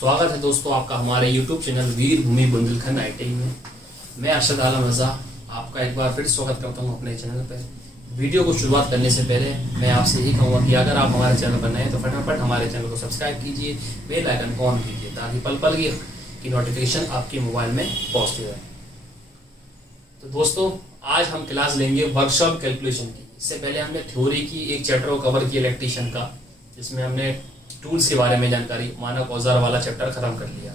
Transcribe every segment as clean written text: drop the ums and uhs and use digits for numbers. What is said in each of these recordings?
स्वागत है दोस्तों आपका हमारे YouTube चैनल वीर भूमि बुंदेलखंड ITI में। मैं अरशद आलम रजा आपका एक बार फिर स्वागत करता हूं अपने चैनल पर। वीडियो को शुरुआत करने से पहले मैं आपसे यही कहूँगा कि अगर आप हमारे चैनल पर नए हैं तो फटाफट हमारे चैनल को सब्सक्राइब कीजिए, बेल आइकन को ऑन कीजिए ताकि पल पल की नोटिफिकेशन आपके मोबाइल में पहुँचती रहे। तो दोस्तों आज हम क्लास लेंगे वर्कशॉप कैलकुलेशन की। इससे पहले हमने थ्योरी की एक चैप्टर को कवर किया इलेक्ट्रीशियन का, जिसमें हमने टूल्स के बारे में जानकारी, मानक औजार वाला चैप्टर खत्म कर लिया।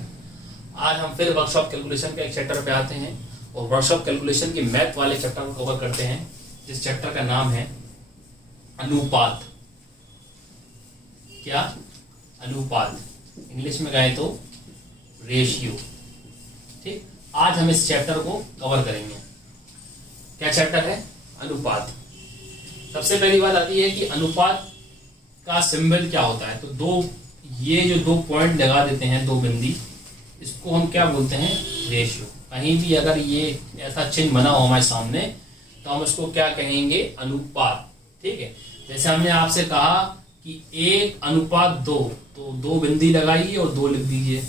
आज हम फिर वर्कशॉप कैलकुलेशन के एक चैप्टर पे आते हैं और वर्कशॉप कैलकुलेशन की मैथ वाले चैप्टर को कवर करते हैं, जिस चैप्टर का नाम है अनुपात। क्या? अनुपात, इंग्लिश में कहें तो रेशियो। ठीक, आज हम इस चैप्टर को कवर करेंगे। क्या चैप्टर है? अनुपात। सबसे पहली बात आती है कि अनुपात का सिंबल क्या होता है। तो ये जो दो पॉइंट लगा देते हैं, दो बिंदी, इसको हम क्या बोलते हैं? रेशियो। कहीं भी अगर ये ऐसा चिन्ह बना हो हमारे सामने तो हम इसको क्या कहेंगे? अनुपात। ठीक है, जैसे हमने आपसे कहा कि 1:2, तो दो बिंदी लगाइए और 2 लिख दीजिए।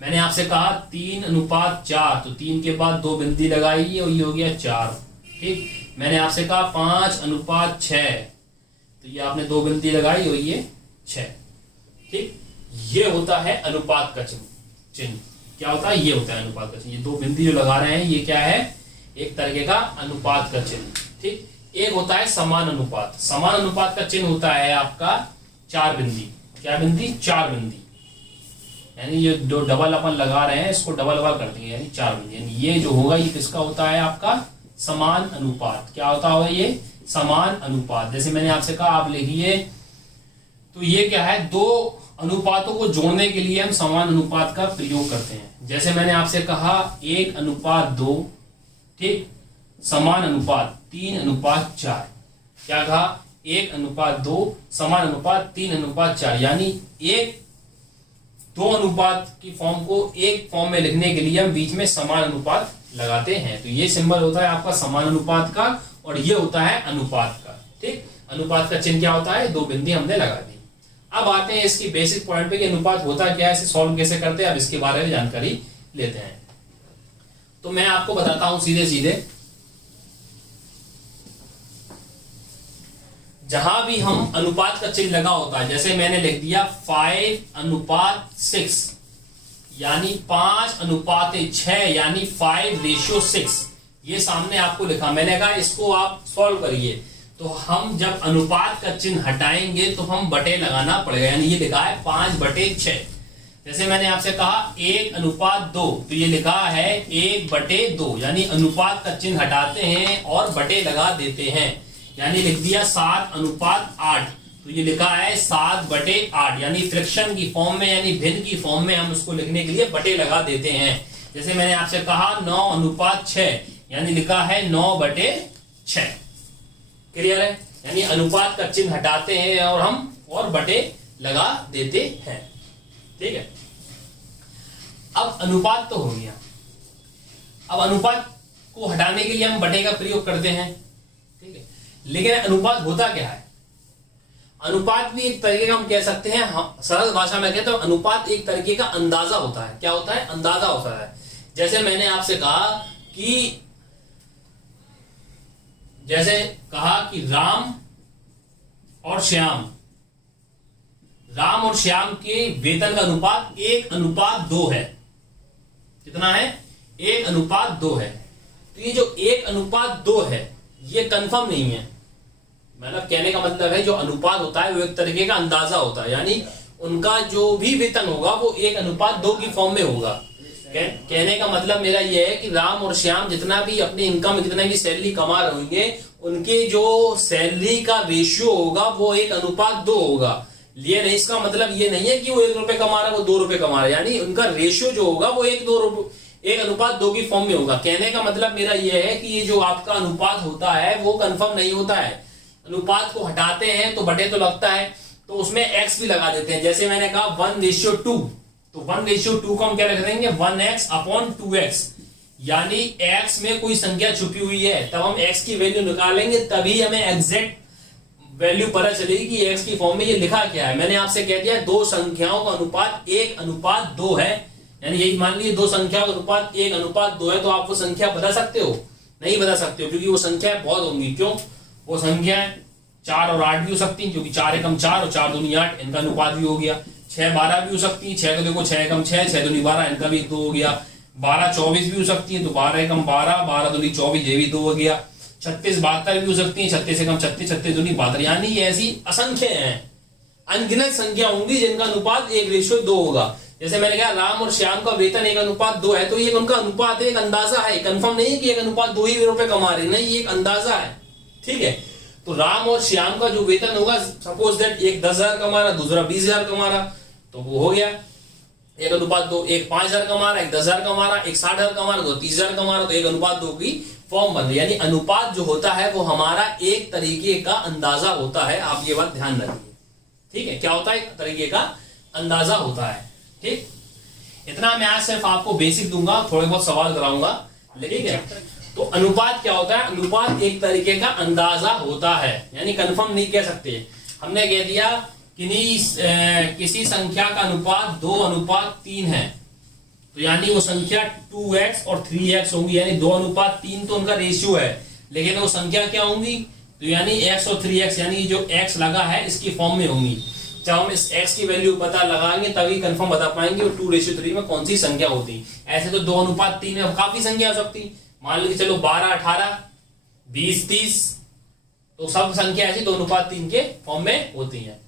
मैंने आपसे कहा 3:4, तो 3 के बाद 2 बिंदी लगाइए और ये हो गया 4। ठीक, मैंने आपसे कहा 5:6, तो ये आपने 2 बिंदी लगाई और ये 6। ठीक, ये होता है अनुपात का चिन्ह। क्या होता है? ये होता है अनुपात का चिन्ह। ये 2 बिंदी जो लगा रहे हैं ये क्या है? एक तरीके का अनुपात का चिन्ह। ठीक, एक होता है समान अनुपात। समान अनुपात का चिन्ह होता है आपका 4 बिंदी। क्या बिंदी? 4 बिंदी। यानी ये जो डबल अपन लगा रहे हैं इसको डबल कर देंगे, यानी 4 बिंदी। यानी ये जो होगा ये किसका होता है? आपका समान अनुपात। क्या होता होगा? ये समान अनुपात। जैसे मैंने आपसे कहा आप लिखिए, तो ये क्या है? दो अनुपातों को जोड़ने के लिए हम समान अनुपात का प्रयोग करते हैं। जैसे मैंने आपसे कहा 1:2, ठीक, समान अनुपात 3:4। क्या कहा? 1:2 समान अनुपात 3:4। यानी दो अनुपात की फॉर्म को एक फॉर्म में लिखने के लिए हम बीच में समान अनुपात लगाते हैं। तो ये सिंबल होता है आपका समान अनुपात का और ये होता है अनुपात का। ठीक, अनुपात का चिन्ह क्या होता है? 2 बिंदी हमने लगा दी। अब आते हैं इसकी बेसिक पॉइंट पे कि अनुपात होता क्या है, इसे सॉल्व कैसे करते हैं। अब इसके बारे में जानकारी लेते हैं। तो मैं आपको बताता हूं सीधे सीधे। जहां भी हम अनुपात का चिन्ह लगा होता है, जैसे मैंने लिख दिया 5:6, यानी 5:6, यानी 5:6। ये सामने आपको लिखा, मैंने कहा इसको आप सॉल्व करिए। तो हम जब अनुपात का चिन्ह हटाएंगे तो हम बटे लगाना पड़ेगा। यानी ये लिखा है 5/6। जैसे मैंने आपसे कहा 1:2, तो ये लिखा है 1/2। यानी अनुपात का चिन्ह हटाते हैं और बटे लगा देते हैं। यानी लिख दिया 7:8, तो ये लिखा है 7/8। यानी फ्रैक्शन की फॉर्म में, यानी भिन्न की फॉर्म में हम उसको लिखने के लिए बटे लगा देते हैं। जैसे मैंने आपसे कहा 9:6, यानी लिखा है 9/6। क्लियर है? यानी अनुपात का चिन्ह हटाते हैं और हम और बटे लगा देते हैं। ठीक है, अब अनुपात तो हो गया। अब अनुपात को हटाने के लिए हम बटे का प्रयोग करते हैं। ठीक है, लेकिन अनुपात होता क्या है? अनुपात भी एक तरीके का हम कह सकते हैं, सरल भाषा में कहते हैं अनुपात एक तरीके का अंदाजा होता है। क्या होता है? अंदाजा होता है। जैसे मैंने आपसे कहा कि राम और श्याम के वेतन का अनुपात 1:2 है। कितना है? 1:2 है। तो ये जो 1:2 है ये कंफर्म नहीं है। मतलब कहने का मतलब है जो अनुपात होता है वो एक तरीके का अंदाजा होता है। यानी उनका जो भी वेतन होगा वो 1:2 की फॉर्म में होगा। कहने का मतलब मेरा ये है कि राम और श्याम जितना भी अपनी इनकम, जितना भी सैलरी कमा रहे होंगे, उनके जो सैलरी का रेशियो होगा वो 1:2 होगा। ये नहीं, इसका मतलब ये नहीं है कि वो 1 रुपए कमा रहा है वो 2 रुपए कमा रहा है। यानी उनका रेशियो जो होगा वो 1:2 की फॉर्म में होगा। कहने का मतलब मेरा ये है कि ये जो आपका अनुपात होता है वो कंफर्म नहीं होता है। अनुपात को हटाते हैं तो बटे तो लगता है, तो उसमें x भी लगा देते हैं। जैसे मैंने कहा 1:2, तो 1:2 को हम क्या लिख देंगे? 1x/2x। यानी x में कोई संख्या छुपी हुई है, तब हम x की वैल्यू निकालेंगे, तभी हमें एग्जैक्ट वैल्यू पता चलेगी कि एक्स की फॉर्म में ये लिखा क्या है। मैंने आपसे कह दिया दो संख्याओं का अनुपात 1:2 है, यानी यही मान लीजिए दो संख्याओं का अनुपात 1:2 है, तो आप वो संख्या बता सकते हो? नहीं बता सकते हो, क्योंकि वो संख्याएं बहुत होंगी। क्यों? वो संख्याएं 4 और 8 भी हो सकती हैं, क्योंकि 4 एकम 4 और 4 दूनी 8, इनका अनुपात भी हो गया। 6 12 भी हो सकती है, 6 को देखो 6 एकम 6, 6 दूनी 12, इनका भी 2 हो गया। 12 24 भी हो सकती है, तो 12 एकम 12, 12 दूनी 24, ये भी 2 हो गया। 36 72 भी हो सकती है, 36 एकम 36, 36 दूनी 72, यानी ये ऐसी असंख्य हैं, अनगिनत संख्या होंगी जिनका अनुपात 1:2 होगा। जैसे मैंने कहा राम और श्याम का वेतन 1:2 है, तो ये उनका अनुपात एक अंदाजा है, कंफर्म नहीं है कि 1:2 ही रुपए कमा रहे, नहीं, ये एक अंदाजा है। ठीक है, तो राम और श्याम का जो वेतन होगा, सपोज दैट एक 10,000 कमा रहा, दूसरा 20,000 कमा रहा, तो वो हो गया 1:2। एक 5,000 कमा रहा, एक 10,000 कमा रहा, एक 60,000 कमा रहा, तो 30,000 कमा रहा, तो 1:2 की फॉर्म बन गई। यानी अनुपात जो होता है वो हमारा एक तरीके का अंदाजा होता है, आप ये बात ध्यान रखिए। ठीक है, क्या होता है? एक तरीके का अंदाजा होता है। ठीक, इतना मैं आज सिर्फ आपको बेसिक दूंगा, थोड़े बहुत सवाल कराऊंगा। ठीक है, तो अनुपात क्या होता है? अनुपात एक तरीके का अंदाजा होता है, यानी कंफर्म नहीं कह सकते। हमने कह दिया किसी संख्या का अनुपात 2:3 है, तो यानी वो संख्या 2x और 3x होंगी, यानी 2:3 तो उनका रेशियो है, लेकिन वो संख्या क्या होंगी? तो यानी x और 3x, यानी जो x लगा है इसकी फॉर्म में होंगी। जब हम इस x की वैल्यू पता लगाएंगे तभी कंफर्म बता पाएंगे वो 2:3 में कौन सी संख्या होती। ऐसे तो 2:3 में काफी संख्या हो सकती, मान लीजिए चलो 12 18 20 30, तो सब संख्या ऐसी 2:3 के फॉर्म में होती है।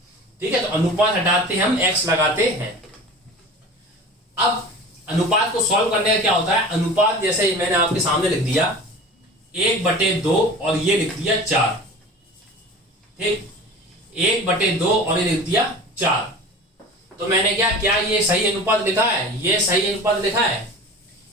ठीक है, तो अनुपात हटाते हम x लगाते हैं। अब अनुपात को सॉल्व करने का क्या होता है? अनुपात जैसे मैंने आपके सामने लिख दिया 1/2 और ये लिख दिया 4। ठीक, 1/2 और ये लिख दिया 4, तो मैंने क्या ये सही अनुपात लिखा है? ये सही अनुपात लिखा है?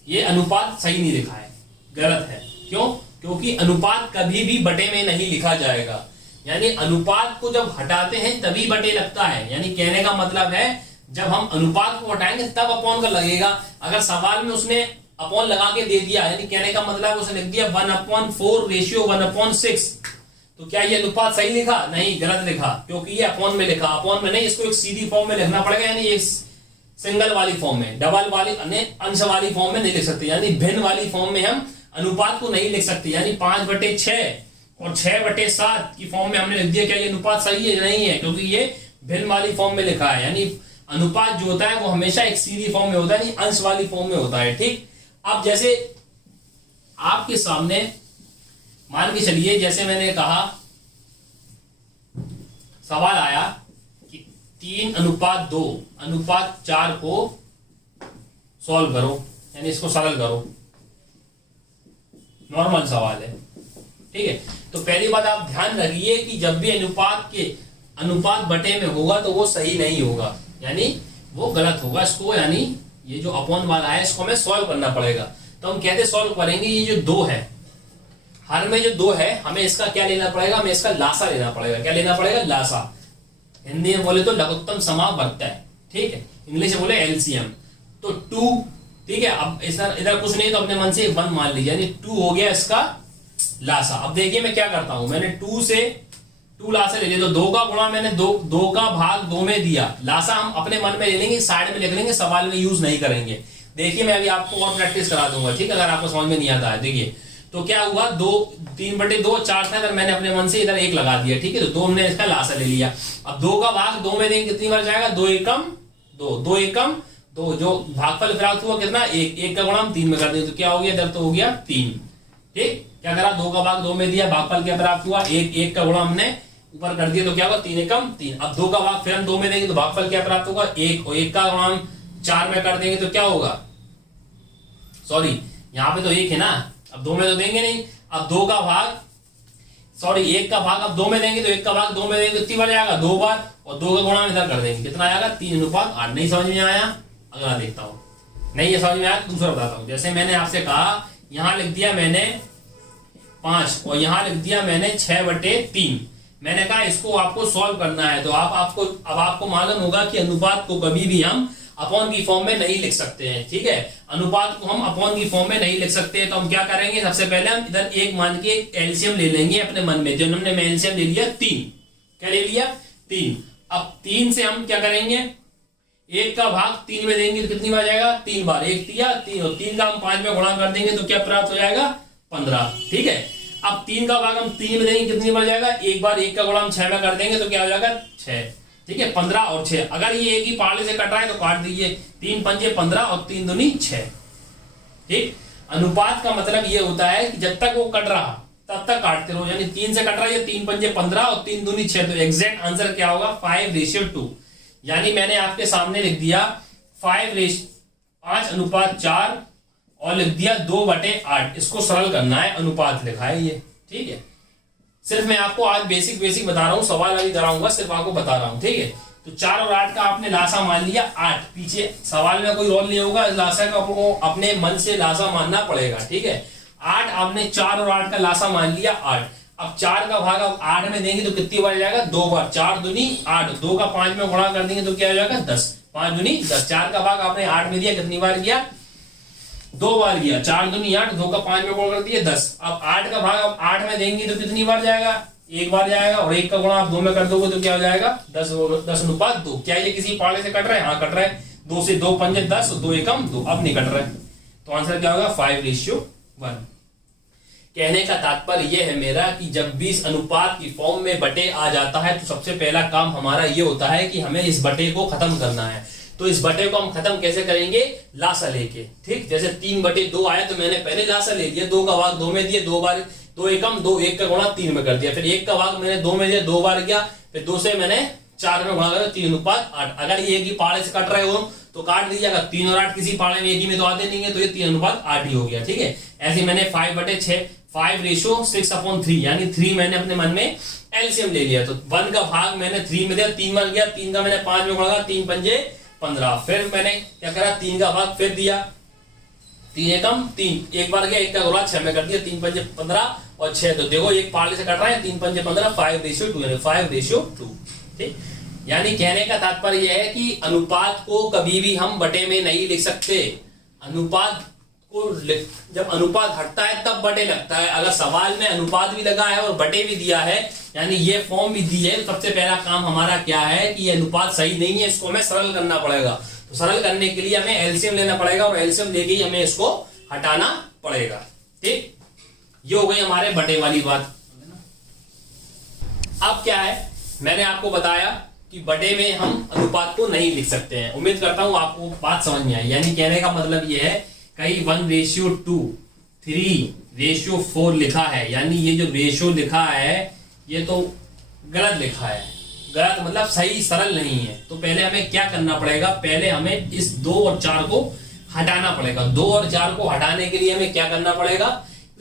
ये अनुपात सही नहीं लिखा है, गलत है। क्यों? क्योंकि अनुपात कभी भी बटे में नहीं लिखा जाएगा, यानी अनुपात को जब हटाते हैं तभी बटे लगता है। यानी कहने का मतलब है जब हम अनुपात को हटाएंगे तब अपॉन का लगेगा। अगर सवाल में उसने अपॉन लगा के दे दिया, यानी कहने का मतलब उसने लिख दिया 1/4 रेशियो 1/6, तो क्या ये अनुपात सही लिखा? नहीं, गलत लिखा, क्योंकि ये अपॉन में लिखा। अपॉन में नहीं, इसको एक सीधी फॉर्म में लिखना पड़ेगा, यानी एक सिंगल वाली फॉर्म में, डबल वाली अंश वाली फॉर्म में नहीं लिख सकते, यानी भिन्न वाली फॉर्म में हम अनुपात को नहीं लिख सकते। यानी 5/6 और 6/7 की फॉर्म में हमने लिख दिया, क्या ये अनुपात सही है? नहीं है, क्योंकि ये भिन्न वाली फॉर्म में लिखा है। यानी अनुपात जो होता है वो हमेशा एक सीधी फॉर्म में होता है, नहीं अंश वाली फॉर्म में होता है। ठीक, अब जैसे आपके सामने मान के चलिए, जैसे मैंने कहा सवाल आया कि 3:2:4 को सॉल्व करो, यानी इसको सरल करो, नॉर्मल सवाल है। ठीक है, तो पहली बात आप ध्यान रखिए कि जब भी अनुपात बटे में होगा तो वो सही नहीं होगा, यानी वो गलत होगा। इसको यानी ये जो अपॉन वाला है इसको हमें सॉल्व करना पड़ेगा। तो हम कैसे सॉल्व करेंगे? ये जो 2 है, हर में जो 2 है, हमें इसका क्या लेना पड़ेगा? हमें इसका लासा लेना पड़ेगा। क्या लेना पड़ेगा? लासा। हिंदी में बोले तो लघुत्तम समावर्त है। ठीक है, इंग्लिश में बोले एलसीएम। तो 2, ठीक है, अब इधर कुछ नहीं तो अपने मन से 1 मान लीजिए, यानी 2 हो गया इसका लासा। अब देखिए मैं क्या करता हूं, मैंने 2 से 2 लासा ले लिया, तो 2 का गुणा मैंने 2 का भाग 2 में दिया। लासा हम अपने मन में ले लेंगे, साइड में लिख लेंगे, सवाल में यूज नहीं करेंगे। देखिए मैं अभी आपको और प्रैक्टिस करा दूंगा, ठीक, अगर आपको समझ में नहीं आता है। देखिए तो क्या हुआ, 3/2 4 था, इधर मैंने अपने मन से इधर 1 लगा दिया। ठीक है, तो 2 हमने इसका लासा ले लिया। अब 2 का भाग 2 में देंगे कितनी बार जाएगा? 2 एकम 2, 2 एकम 2, जो भागफल प्राप्त हुआ कितना? 1 का गुणा हम 3 में कर देंगे, तो क्या हो गया? इधर तो हो गया 3। ठीक, क्या करा? 2 का भाग 2 में दिया, भागफल क्या प्राप्त हुआ? 1 का गुणा हमने ऊपर कर दिया, तो क्या होगा? 3 एकम 3। अब 2 का भाग फिर हम 2 में देंगे, तो भागफल क्या प्राप्त होगा? 1, और 1 का गुणा हम 4 में कर देंगे, तो क्या होगा? सॉरी, यहाँ पे तो 1 है ना, अब 2 में तो देंगे नहीं। अब 2 का भाग, सॉरी 1 का भाग अब 2 में देंगे, तो 1 का भाग 2 में देंगे तो कितनी बार आएगा? 2 बार, और 2 का गुणा इधर कर देंगे, कितना आएगा? 3:8। नहीं समझ में आया? अगला देखता हूं। नहीं ये समझ में आया तो दूसरा बताता हूं। जैसे मैंने आपसे कहा, यहां लिख दिया मैंने 5 और यहां लिख दिया मैंने 6/3। मैंने कहा इसको आपको सॉल्व करना है, तो आपको मालूम होगा कि अनुपात को कभी भी हम अपॉन की फॉर्म में नहीं लिख सकते हैं। ठीक है, अनुपात को हम अपॉन की फॉर्म में नहीं लिख सकते, तो हम क्या करेंगे? सबसे पहले हम इधर 1 मान के एलसीएम ले लेंगे अपने मन में। जो हमने एलसीएम ले लिया 3, क्या ले लिया 3। अब 3 से हम क्या करेंगे, 1 का भाग 3 में देंगे तो कितनी बार जाएगा 3 बार, 1 तिया 3 और 3 का हम 5 में गुणा कर देंगे तो क्या प्राप्त हो जाएगा 15। ठीक है, अब 3 का भाग हम 3 में देंगे कितनी बार जाएगा, एक बार, 1 का गुणा हम 6 में कर देंगे तो क्या हो जाएगा 6। ठीक है, 15 और 6, अगर ये एक ही पाले से कट रहा है तो काट दीजिए, 3 पंजे 15 और 3 दूनी 6। ठीक, अनुपात का मतलब ये होता है कि जब तक वो कट रहा तब तक काटते रहो, यानी 3 से कट रहा है 3 पंजे 15 और 3 दूनी 6, तो एग्जैक्ट आंसर क्या होगा 5:2। यानी मैंने आपके सामने लिख दिया 5:4 और लिख दिया 2/8। इसको सरल करना है, अनुपात लिखा है ये। ठीक है, सिर्फ मैं आपको आज बेसिक बता रहा हूं, सवाल अभी कराऊंगा, सिर्फ आपको बता रहा हूं। ठीक है, तो 4 और 8 का आपने लासा मान लिया 8, पीछे सवाल में कोई रोल नहीं होगा, लासा का आपको अपने मन से लासा मानना पड़ेगा। ठीक है, 8 आपने 4 और 8 का लासा मान लिया 8। अब 4 का भाग अब 8 में देंगे तो कितनी बार जाएगा 2 बार, 4 दूनी 8, 2 का 5 में गुणा कर देंगे तो क्या हो जाएगा 10, 5 दूनी 10। 4 का भाग आपने 8 में दिया, कितनी बार गया 2 बार गया, 4 दूनी 8, 2 का 5 में गुणा कर दिया 10। अब 8 का भाग अब 8 में देंगे तो कितनी बार जाएगा 1 बार जाएगा, और 1 का गुणा आप 2 में कर दोगे तो क्या हो जाएगा 10:2। क्या ये किसी पाले से कट रहा है, हाँ कट रहा है, 2 से 2 पंजे 10, 2 एकम 2, अब नहीं कट रहा है, तो आंसर क्या होगा 5:1। कहने का तात्पर्य यह है मेरा कि जब 20 अनुपात की फॉर्म में बटे आ जाता है तो सबसे पहला काम हमारा ये होता है कि हमें इस बटे को खत्म करना है। तो इस बटे को हम खत्म कैसे करेंगे, लासा लेके। ठीक, जैसे 3/2 आया तो मैंने पहले लासा ले लिया, 2 का भाग 2 में दिया, 2 बार 2 एकम 2, 1 का गुणा 3 में कर दिया, फिर 1 का भाग मैंने 2 में दिया, 2 बार गया, फिर 2 से मैंने 4 में गुणा कर 3:8। अगर ये एक ही पाड़े से कट रहे हो तो काट दीजिएगा, 3 और 8 किसी पाड़े में एक ही में तो आते नहीं है, तो ये 3:8 ही हो गया। ठीक है, ऐसे मैंने 5/6 5:6/3 यानी 3 मैंने अपने मन में एलसीएम ले लिया, तो 1 का भाग मैंने 3 में दिया, 3 बार गया, 3 का मैंने 5 में गुणा, 3 पंजे 15, फिर मैंने क्या करा 3 का भाग फिर दिया, 3 एकम 3, एक बार गया, 1 का गुणा 6 में कर दिया, 3 पंजे 15 और 6, तो देखो एक पाले से कट रहा है, 3 पंजे 15, 5:2 यानी 5:2। ठीक, यानी कहने का तात्पर्य यह है कि अनुपात को कभी भी हम बटे में नहीं लिख सकते। अनुपात को जब अनुपात हटता है तब बटे लगता है। अगर सवाल में अनुपात भी लगा है और बटे भी दिया है, यानी ये फॉर्म भी दी है, तो सबसे पहला काम हमारा क्या है कि ये अनुपात सही नहीं है, इसको हमें सरल करना पड़ेगा। तो सरल करने के लिए हमें एलसीएम लेना पड़ेगा और एलसीएम लेके ही हमें इसको हटाना पड़ेगा। ठीक, ये हो गई हमारे बटे वाली बात। अब क्या है, मैंने आपको बताया कि बटे में हम अनुपात को नहीं लिख सकते हैं। उम्मीद करता हूं आपको बात समझ में आई। यानी कहने का मतलब ये है कहीं 1:2, 3:4 लिखा है, यानी ये जो रेशियो लिखा है ये तो गलत लिखा है। गलत मतलब सही सरल नहीं है। तो पहले हमें क्या करना पड़ेगा, पहले हमें इस 2 और 4 को हटाना पड़ेगा। 2 और 4 को हटाने के लिए हमें क्या करना पड़ेगा,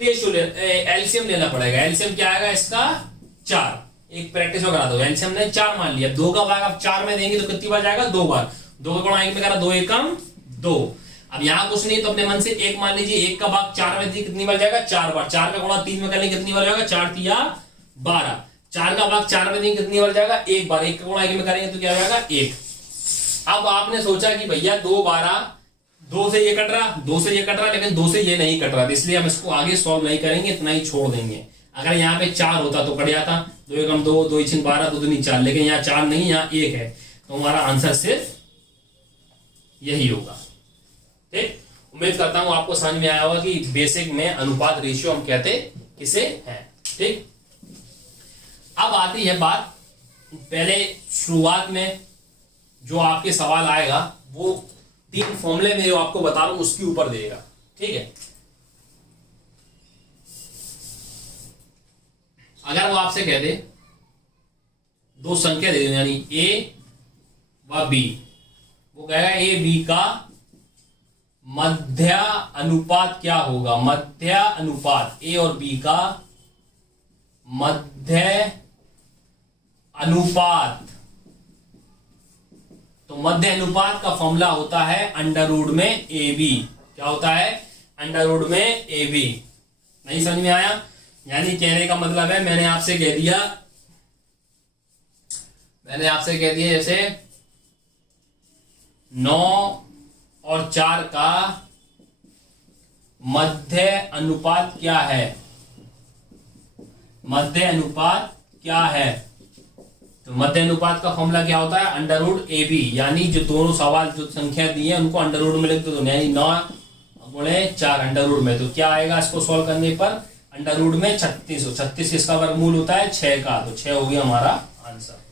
रेशियो एलसीएम लेना पड़ेगा। एलसीएम क्या आएगा इसका 4। एक प्रैक्टिस करा दो, एलसीएम ने 4 मान लिया, 2 का भाग आप 4 में देंगे तो कितनी बार जाएगा 2 बार, 2 का गुणा 1 में करा, 2 एकम 2। अब यहां कुछ नहीं तो अपने मन से 1 मान लीजिए, 1 का भाग 4 में दी, कितनी बार जाएगा 4 बार, 4 का गुणा 3 में करेंगे कितनी बार जाएगा 4 तिया 12, 4 का भाग 4 में देंगे कितनी बार जाएगा 1 बार, 1 का गुणा 1 में करेंगे तो क्या हो जाएगा 1। अब आपने सोचा कि भैया 2 12, 2 से ये कट रहा, 2 से ये कट रहा, लेकिन 2 से ये नहीं कट रहा, इसलिए हम इसको आगे सॉल्व नहीं करेंगे, इतना ही छोड़ देंगे। अगर यहाँ पे 4 होता तो कट जाता, 2 एकम 2, 2 6 12, 2 दूनी 4, लेकिन यहाँ 4 नहीं, यहाँ 1 है, तो हमारा आंसर सिर्फ यही होगा। ठीक, उम्मीद करता हूं आपको समझ में आया होगा कि बेसिक में अनुपात रेशियो हम कहते किसे हैं। ठीक, अब आती है बात, पहले शुरुआत में जो आपके सवाल आएगा वो 3 फॉर्मूले में जो आपको बता रहा हूं उसके ऊपर देगा। ठीक है, अगर वो आपसे कह दे 2 संख्या दे दो, यानी ए व बी, वो कहेगा ए बी का मध्य अनुपात क्या होगा, मध्य अनुपात, ए और बी का मध्य अनुपात। तो मध्य अनुपात का फॉर्मूला होता है अंडर रूट में ए बी। क्या होता है, अंडर रूट में ए बी। नहीं समझ में आया, यानी कहने का मतलब है मैंने आपसे कह दिया जैसे 9 और 4 का मध्य अनुपात क्या है, मध्य अनुपात क्या है, तो मध्य अनुपात का फॉर्मूला क्या होता है, अंडर रूट ए बी, यानी जो दोनों सवाल जो संख्या दी है उनको अंडर रूट में लिख दो, यानी 9×4 अंडर रूट में, तो क्या आएगा इसको सॉल्व करने पर, अंडर रूट में 36, 36 इसका वर्गमूल होता है 6 का, तो 6 हो गया हमारा आंसर।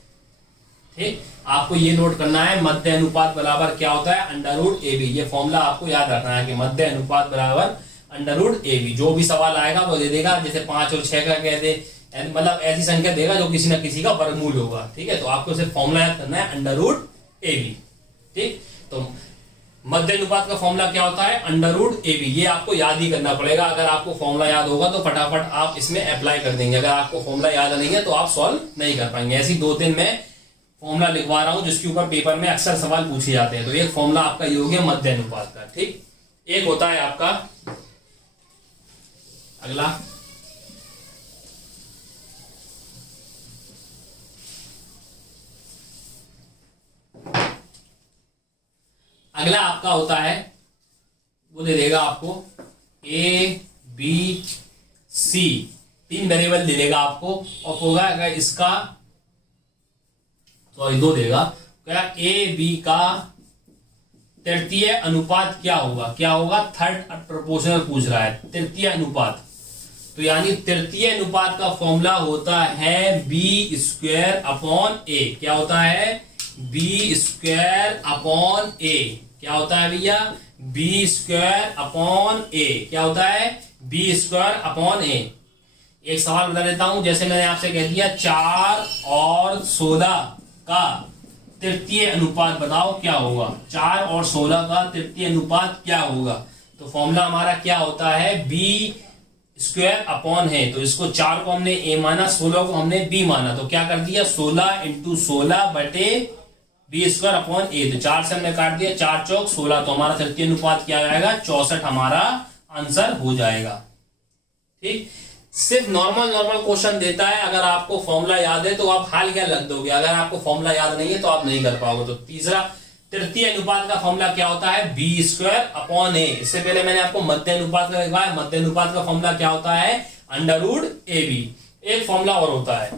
ठीक, आपको ये नोट करना है मध्य अनुपात बराबर क्या होता है, अंडर रूट ए बी। ये फॉर्मूला आपको याद रखना है कि मध्य अनुपात बराबर अंडर रूट ए बी। जो भी सवाल आएगा वो दे देगा, जैसे 5 और 6 का कह दे, मतलब ऐसी संख्या देगा जो किसी ना किसी का वर्गमूल होगा। ठीक है, तो आपको सिर्फ फॉर्मूला याद करना है अंडर रूट ए बी। ठीक, तो मध्य अनुपात का फॉर्मूला क्या होता है, अंडर रूट ए बी। ये आपको याद ही करना पड़ेगा। अगर आपको फॉर्मूला याद होगा तो फटाफट आप इसमें अप्लाई कर देंगे, अगर आपको फॉर्मूला याद नहीं है तो आप सॉल्व नहीं कर पाएंगे। ऐसी 2-3 मैं फॉर्मूला लिखवा रहा हूं जिसके ऊपर पेपर में अक्सर सवाल पूछे जाते हैं। तो एक फॉर्मूला आपका ये हो गया मध्य अनुपात का। ठीक, एक होता है आपका अगला, अगला आपका होता है, वो दे देगा आपको ए बी सी, 3 वेरिएबल दे देगा आपको, और होगा अगर इसका सॉरी 2 देगा, क्या ए बी का तृतीय अनुपात क्या होगा, क्या होगा, थर्ड प्रोपोर्शनल पूछ रहा है, तृतीय अनुपात। तो यानी तृतीय अनुपात का फॉर्मूला होता है बी स्क्वायर अपॉन ए। क्या होता है, बी स्क्वायर अपॉन ए। क्या होता है भैया, बी स्क्वायर अपॉन ए। क्या होता है, बी स्क्वायर अपॉन ए। एक सवाल बता देता हूं, जैसे मैंने आपसे कह दिया 4 और 16 का तृतीय अनुपात बताओ क्या होगा, 4 और 16 का तृतीय अनुपात क्या होगा। तो फॉर्मूला हमारा क्या होता है, बी स्क्वायर अपॉन है, तो इसको 4 को हमने ए माना, 16 को हमने बी माना, तो क्या कर दिया 16 × 16 बटे बी स्क्वायर अपॉन ए। तो 4 से हमने काट दिया, 4 चौक 16, तो हमारा तृतीय अनुपात क्या आएगा, 64 हमारा आंसर हो जाएगा। ठीक, सिर्फ नॉर्मल क्वेश्चन देता है, अगर आपको फॉर्मूला याद है तो आप हाल क्या लग दोगे, अगर आपको फॉर्मूला याद नहीं है तो आप नहीं कर पाओगे। तो तीसरा तृतीय अनुपात का फॉर्मूला क्या होता है, बी स्क्वायर अपॉन ए। इससे पहले मैंने आपको मध्य अनुपात का लिखवाया, मध्य अनुपात का फॉर्मूला क्या होता है, अंडर रूट ए बी। एक फॉर्मूला और होता है,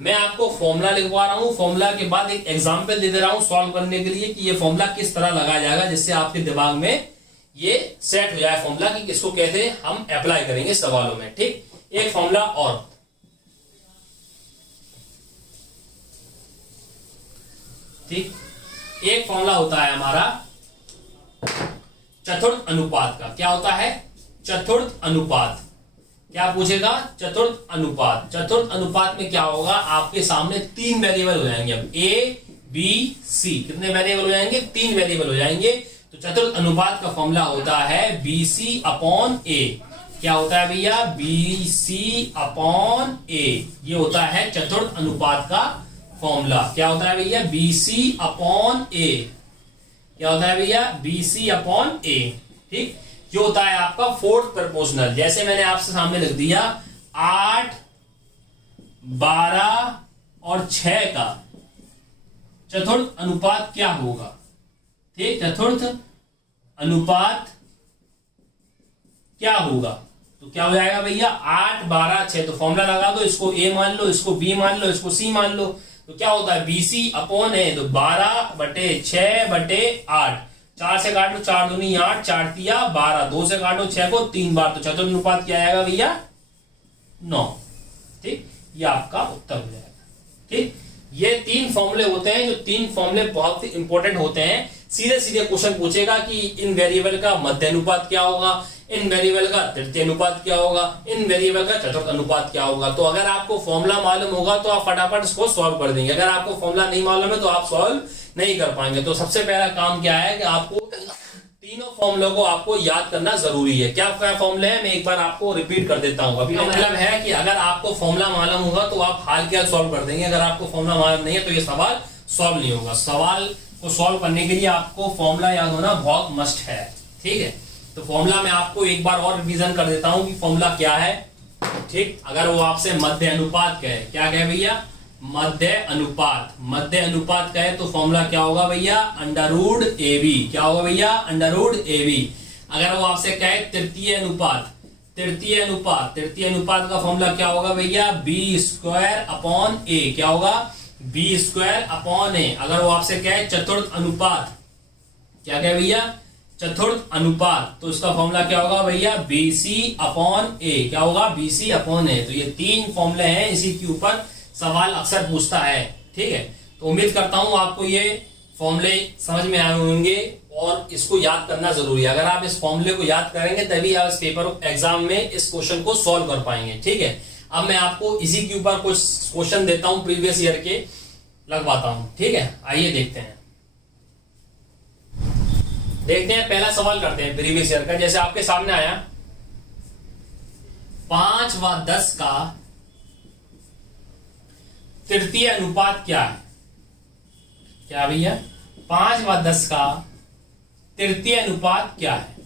मैं आपको फॉर्मूला लिखवा रहा हूं, फॉर्मूला के बाद एक एग्जांपल दे दे रहा हूं सॉल्व करने के लिए कि ये फॉर्मूला किस तरह लगाया जाएगा, जिससे आपके दिमाग में ये सेट हो जाए फॉर्मूला कि किसको कहते हैं, हम अप्लाई करेंगे सवालों में। ठीक, एक फॉर्मूला और, ठीक, एक फॉर्मूला होता है हमारा चतुर्थ अनुपात का। क्या होता है, चतुर्थ अनुपात। क्या पूछेगा, चतुर्थ अनुपात। चतुर्थ अनुपात में क्या होगा, आपके सामने 3 वेरिएबल हो जाएंगे। अब ए बी सी कितने वेरिएबल हो जाएंगे, 3 वेरिएबल हो जाएंगे। तो चतुर्थ अनुपात का फॉर्मूला होता है बी सी अपॉन ए। क्या होता है भैया, बी सी अपॉन ए। ये होता है चतुर्थ अनुपात का फॉर्मूला। क्या होता है भैया, बी सी अपॉन ए। क्या होता है भैया, बी सी अपॉन ए। ठीक, जो होता है आपका फोर्थ प्रोपोर्शनल। जैसे मैंने आपसे सामने लिख दिया 8, 12 और 6 का चतुर्थ अनुपात क्या होगा। ठीक, चतुर्थ अनुपात क्या होगा, तो क्या हो जाएगा भैया 8, 12, 6। तो फॉर्मूला लगा दो, इसको ए मान लो, इसको बी मान लो, इसको सी मान लो। तो क्या होता है, बीसी अपॉन है, तो 12/6/8। 4 से काटो, 4 दूनी 8, 4 तिया 12, 2 से काटो 6 को 3 बार, तो चतुर्थ अनुपात क्या आएगा भैया 9। ठीक, ये आपका उत्तर हो जाएगा। ठीक, ये 3 फॉर्मूले होते हैं, जो 3 फॉर्मूले बहुत ही इंपॉर्टेंट होते हैं। सीधे सीधे क्वेश्चन पूछेगा कि इन वेरिएबल का मध्य अनुपात क्या होगा, इन वेरिएबल का तृतीय अनुपात क्या होगा, इन वेरिएबल का चतुर्थ अनुपात क्या होगा। तो अगर आपको फॉर्मूला मालूम होगा तो आप फटाफट इसको सॉल्व कर देंगे, अगर आपको फॉर्मूला नहीं मालूम है तो आप सॉल्व नहीं कर पाएंगे। तो सबसे पहला काम क्या है कि आपको तीनों फॉर्मूलों को आपको याद करना जरूरी है। क्या क्या फॉर्मूले हैं, मैं एक बार आपको रिपीट कर देता हूं। अभी मतलब है कि अगर आपको फॉर्मूला मालूम होगा तो आप हाल क्या सॉल्व कर देंगे, अगर आपको फॉर्मूला मालूम नहीं है तो ये सवाल सॉल्व नहीं होगा। सवाल को सॉल्व करने के लिए आपको फॉर्मूला याद होना बहुत मस्ट है। ठीक है, तो फॉर्मूला में आपको एक बार और रिवीजन कर देता हूं कि फॉर्मूला क्या है। ठीक, अगर वो आपसे मध्य अनुपात कहे, क्या कहे भैया, मध्य अनुपात। मध्य अनुपात कहे तो फॉर्मूला क्या होगा भैया, अंडर रूट ए बी। क्या होगा भैया, अंडर रूट ए बी। अगर वो आपसे कहे तृतीय अनुपात, तृतीय अनुपात, तृतीय अनुपात का फॉर्मूला क्या होगा भैया, बी स्क्वायर अपॉन ए। क्या होगा, बी स्क्वायर अपॉन ए। अगर वो आपसे क्या है चतुर्थ अनुपात, क्या क्या भैया चतुर्थ अनुपात, तो इसका फॉर्मूला क्या होगा भैया बीसी अपॉन ए। क्या होगा बीसी अपॉन ए। तो ये तीन फॉर्मूले हैं, इसी के ऊपर सवाल अक्सर पूछता है। ठीक है, तो उम्मीद करता हूं आपको ये फॉर्मूले समझ में आए होंगे और इसको याद करना जरूरी है। अगर आप इस फॉर्मूले को याद करेंगे तभी आप इस पेपर एग्जाम में इस क्वेश्चन को सॉल्व कर पाएंगे। ठीक है, अब मैं आपको इसी के ऊपर कुछ क्वेश्चन देता हूं प्रीवियस ईयर के, लगवाता हूं। ठीक है, आइए देखते हैं पहला सवाल करते हैं प्रीवियस ईयर का। जैसे आपके सामने आया 5 व 10 का तृतीय अनुपात क्या है। क्या भैया 5 व 10 का तृतीय अनुपात क्या है।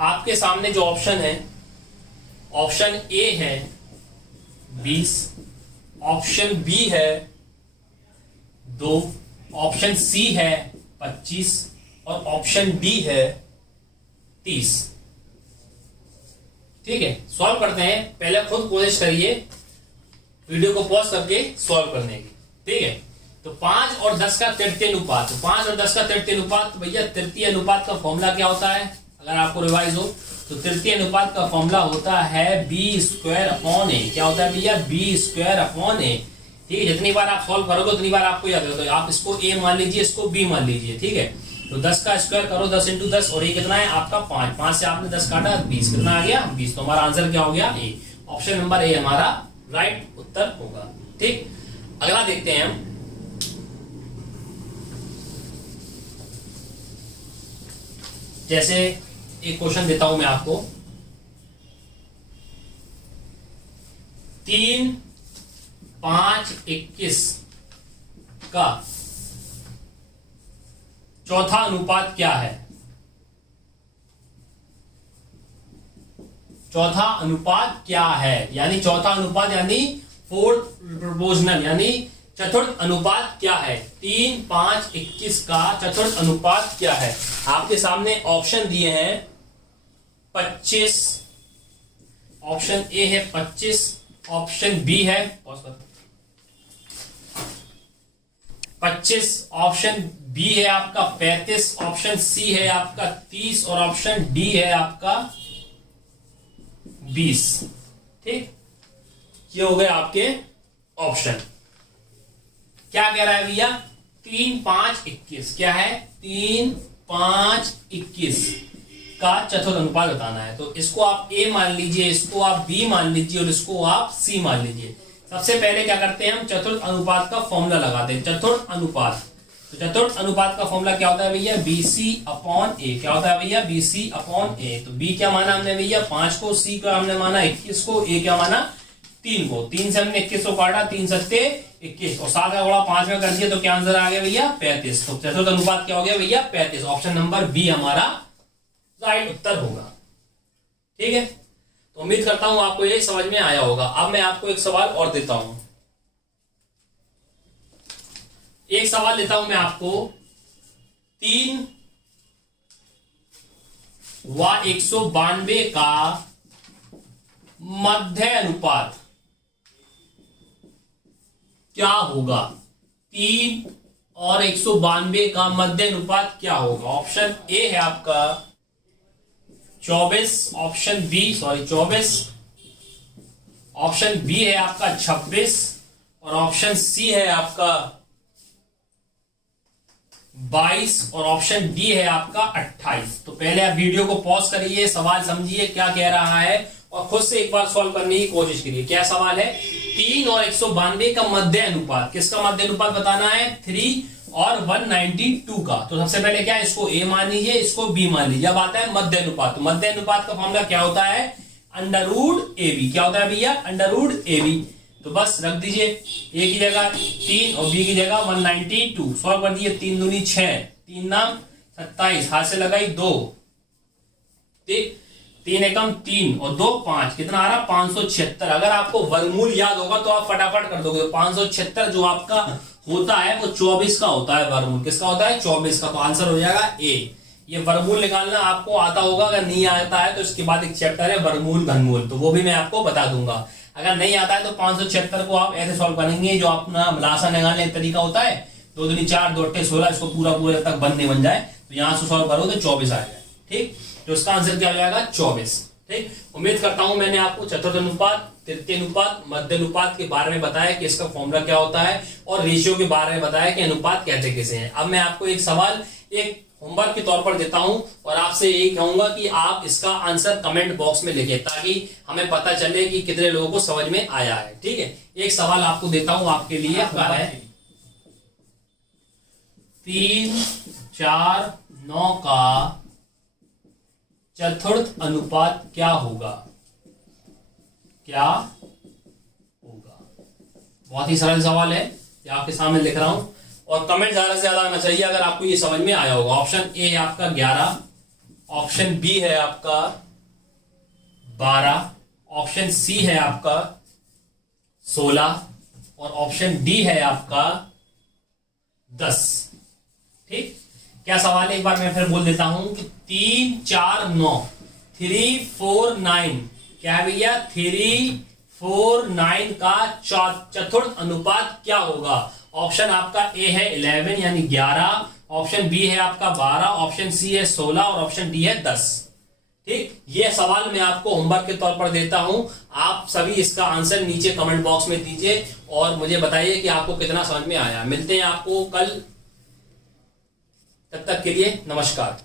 आपके सामने जो ऑप्शन है, ऑप्शन ए है 20, ऑप्शन बी है 2, ऑप्शन सी है 25 और ऑप्शन डी है 30। ठीक है, सॉल्व करते हैं। पहले खुद कोशिश करिए वीडियो को पॉज करके सॉल्व करने की। ठीक है, तो 5 और 10 का तृतीय अनुपात, तो 5 और 10 का तृतीय अनुपात, तो भैया तृतीय अनुपात का फॉर्मूला क्या होता है अगर आपको रिवाइज हो तो तृतीय अनुपात का फॉर्मूला होता है बी स्क्वायर अपॉन ए। क्या होता है भैया बी स्क्वायर अपॉन ए। ठीक है, जितनी बार आप सॉल्व करोगे उतनी बार आपको याद होगा। तो आप इसको ए मान लीजिए, इसको बी मान लीजिए। ठीक है, तो 10 का स्क्वायर करो 10 इंटू 10 और ये कितना है आपका 5, 5 से आपने 10 काटा 20, कितना आ गया 20। तो हमारा आंसर क्या हो गया ए। ऑप्शन नंबर ए हमारा राइट उत्तर होगा। ठीक, अगला देखते हैं हम। जैसे एक क्वेश्चन देता हूं मैं आपको, 3, 5, 21 का चौथा अनुपात क्या है। चौथा अनुपात क्या है, यानी चौथा अनुपात यानी फोर्थ प्रोपोर्शनल, यानी चतुर्थ अनुपात क्या है। 3, 5, 21 का चतुर्थ अनुपात क्या है। आपके सामने ऑप्शन दिए हैं 25, ऑप्शन ए है 25, ऑप्शन बी है 25, ऑप्शन बी है आपका 35, ऑप्शन सी है आपका 30 और ऑप्शन डी है आपका 20। ठीक, ये हो गए आपके ऑप्शन। क्या कह रहा है भैया 3, 5, 21, क्या है 3, 5, 21 का चतुर्थ अनुपात बताना है। तो इसको आप ए मान लीजिए, इसको आप बी मान लीजिए और इसको आप सी मान लीजिए। सबसे पहले क्या करते हैं हम चतुर्थ अनुपात का फॉर्मूला लगाते हैं। चतुर्थ अनुपात, तो चतुर्थ अनुपात का फॉर्मूला क्या होता है भैया BC अपॉन ए। क्या होता है भैया BC अपॉन ए। तो B क्या माना हमने भैया 5 को, C का हमने माना 21 को, A क्या माना 3 को। 3 से हमने 21 को काटा, 3 सत्ते 21 और 7 का गुणा 5 में कर दिया तो क्या आंसर आ गया भैया 35। तो चतुर्थ अनुपात क्या हो गया भैया 35। ऑप्शन नंबर बी हमारा राइट उत्तर होगा। ठीक है, तो उम्मीद करता हूं आपको ये समझ में आया होगा। अब मैं आपको एक सवाल और देता हूं, एक सवाल देता हूं मैं आपको। 3 व 192 का मध्य अनुपात क्या होगा। 3 और 192 का मध्य अनुपात क्या होगा। ऑप्शन ए है आपका 24, ऑप्शन बी 24, ऑप्शन बी है आपका 26 और ऑप्शन सी है आपका 22 और ऑप्शन डी है आपका 28। तो पहले आप वीडियो को पॉज करिए, सवाल समझिए क्या कह रहा है और खुद से एक बार सॉल्व करने की कोशिश करिए। क्या सवाल है 3 और 192 का मध्य अनुपात, किसका मध्य अनुपात बताना है 3 और 192 का। तो सबसे पहले क्या है इसको ए मान लीजिए, इसको बी मान लीजिए। अब आता है मध्य अनुपात, तो मध्य अनुपात का फॉर्मूला क्या होता है अंडररूट ए बी। क्या होता है भैया अंडररूट ए बी। तो बस रख दीजिए ए की जगह 3 और बी की जगह 192। सॉल्व कर दिए, 3 दूनी 6, 3 नाम 27, हाथ से लगाई 2, ठीक 3 एकम 3 और 2 5, कितना आ रहा 576। अगर आपको वर्गमूल याद होगा तो आप फटाफट कर दोगे। 576 जो आपका होता है वो 24 का होता है वर्गमूल। किसका होता है 24 का। तो आंसर हो जाएगा ए। ये वर्गमूल निकालना आपको आता होगा, अगर नहीं आता है तो इसके बाद एक चैप्टर है वर्गमूल घनमूल, तो वो भी मैं आपको बता दूंगा। अगर नहीं आता है तो 576 को आप ऐसे सॉल्व करेंगे जो अपना लासा निकालने का तरीका होता है, 2 दूनी 4 2 अट्ठे 16, इसको पूरा पूरा तक बंद नहीं बन जाए तो यहां से सॉल्व करो तो 24 आ जाए। ठीक, तो इसका आंसर क्या हो जाएगा 24। ठीक, उम्मीद करता हूं मैंने आपको चतुर्थ अनुपात, तृतीय अनुपात, मध्य अनुपात के बारे में बताया कि इसका फॉर्मूला क्या होता है और रेशियो के बारे में बताया कि अनुपात कहते किसे हैं। अब मैं आपको एक सवाल एक होमवर्क के तौर पर देता हूं और आपसे यही कहूंगा कि आप इसका आंसर कमेंट बॉक्स में लिखें ताकि हमें पता चले कि कितने लोगों को समझ में आया है। ठीक है, एक सवाल आपको देता हूं आपके लिए, आपका है 3, 4, 9 का चतुर्थ अनुपात क्या होगा? क्या होगा? बहुत ही सरल सवाल है, ये आपके सामने लिख रहा हूं और कमेंट ज्यादा से ज्यादा आना चाहिए अगर आपको ये समझ में आया होगा। ऑप्शन ए है आपका 11, ऑप्शन बी है आपका 12, ऑप्शन सी है आपका 16 और ऑप्शन डी है आपका 10। ठीक, क्या सवाल है एक बार मैं फिर बोल देता हूं कि 3, 4, 9, 3, 4, 9 क्या है भैया? 3, 4, 9 का चतुर्थ अनुपात क्या होगा? ऑप्शन आपका ए है 11 यानी 11, ऑप्शन बी है आपका 12, ऑप्शन सी है 16 और ऑप्शन डी है 10। ठीक, ये सवाल मैं आपको होमवर्क के तौर पर देता हूं, आप सभी इसका आंसर नीचे कमेंट बॉक्स में दीजिए और मुझे बताइए कि आपको कितना समझ में आया। मिलते हैं आपको कल, तब तक के लिए नमस्कार।